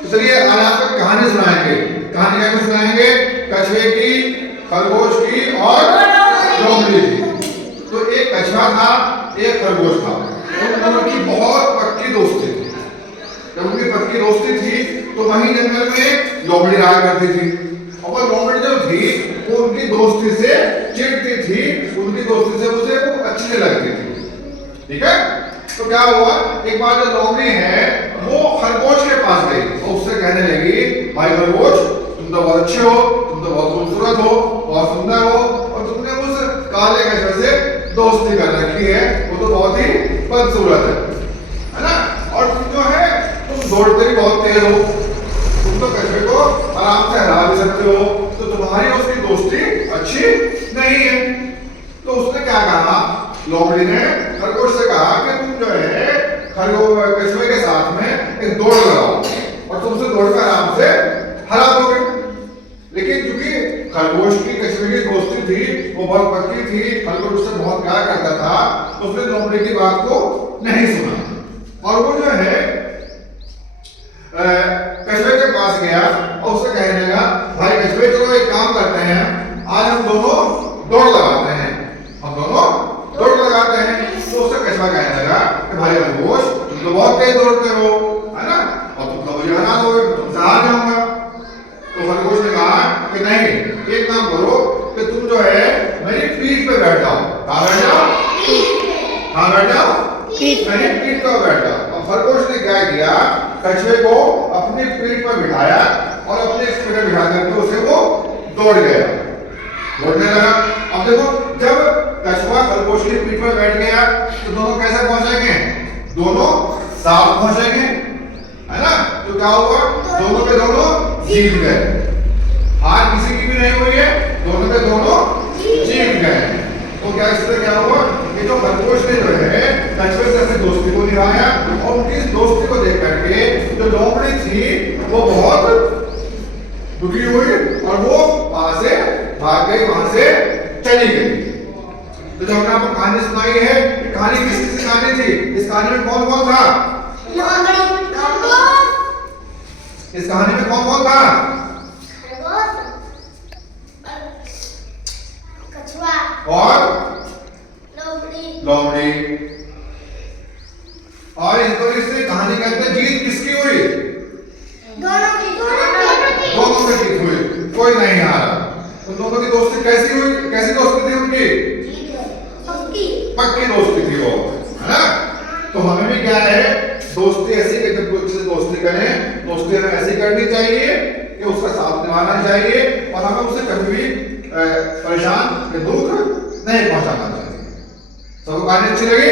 तो चलिए आज आपको कहानी सुनाएंगे। कहानी क्या सुनाएंगे? कछुए की, खरगोश की और लोमड़ी की। तो एक कछुआ था, एक खरगोश था। उन दोनों की बहुत पक्की दोस्ती थी। जब उनकी पक्की दोस्ती थी तो वहीं जंगल में लोमड़ी रहा करती थी। और वो लोमड़ी जो थी वो उनकी दोस्ती से चिढ़ती थी, उनकी दोस्ती से उसे वो अच्छी नहीं लगती थी। ठीक है? तो क्या हुआ, एक बार जो लोमड़ी है वो खरगोश के पास गई और उससे कहने लगी, भाई खरगोश, तुम तो बहुत अच्छे हो, तुम तो बहुत खूबसूरत हो, बहुत सुंदर हो, और तुमने उस काले कछुए से दोस्ती कर रखी है, वो तो बहुत ही बदसूरत है ना? और तुम जो है तुम दौड़ते भी बहुत तेज हो, तुम तो कछुए को आराम से हरा भी सकते हो, तो तुम्हारी उसकी दोस्ती अच्छी नहीं है। तो उसने क्या कहा, लोमड़ी ने खरगोश से कहा कि तुम जो है कछुए के साथ में एक दौड़ लगाओ और तुमसे दौड़ कर आराम से हरा दोगे। लेकिन क्योंकि खरगोश की कछुए की दोस्ती थी, वो बहुत पक्की थी, खरगोश उससे बहुत प्यार करता था, तो उसने लोमड़ी की बात को नहीं सुना और वो जो है कछुए के पास गया और उससे कहने लगा, भाई कछुए, चलो एक काम करते हैं, आज हम दोनों दौड़ लगाते हैं, हम दोनों दौड़ लगाते हैं। तो उससे कछुआ कहने लगा कि भाई खरगोश, तुम तो बहुत तेज दौड़ते हो, है ना, और तुम तो मुझे हरा दोगे, तुमसे हार जाऊंगा। तो खरगोश ने कहा कि नहीं, एक काम करो कि तुम जो है मेरी पीठ पे बैठ जाओ। कहाँ बैठ जाओ? कहाँ बैठ जाओ? मेरी पीठ पे बैठ जाओ। और खरगोश ने क्या किया, कछुए को अपनी पीठ पर बिठाया और अपने पीठ पर बिठा करके उसे वो दौड़ गया, दौड़ने लगा। अब देखो, जब कछुआ खरगोश की पीठ पर बैठ गया तो दोनों कैसे पहुंचेंगे? दोनों साथ पहुंचेंगे, है ना? तो क्या हुआ, दोनों के दोनों जीत गए। हार किसी की भी नहीं हुई है, दोनों के दोनों जीत गए। तो क्या इससे क्या हुआ कि जो खरगोश ने जो है कछुए से अपनी दोस्ती को निभाया और उनकी इस दोस्ती को देख करके जो लोमड़ी थी वो बहुत दुखी हुई और वो वहां से भाग गई, वहां से चली गई। तो जो हमने आपको कहानी सुनाई है, ये कहानी किसकी कहानी थी? इस कहानी में कौन कौन था? इस कहानी में कौन कौन था? कछुआ और लोमड़ी। और इससे कहानी कहते हैं जीत किसकी हुई? दोनों की जीत हुई, कोई नहीं हारा। तो दोनों की दोस्ती कैसी हुई? कैसी दोस्ती थी उनकी? पक्की दोस्ती थी वो, है ना? तो हमें भी क्या है, दोस्ती ऐसी कि जब कोई से दोस्ती करें, दोस्ती हमें ऐसी करनी चाहिए कि उसका साथ निभाना चाहिए और हमें उसे कभी भी परेशान या दुख नहीं पहुंचाना चाहिए। सबको कहानी अच्छी लगी?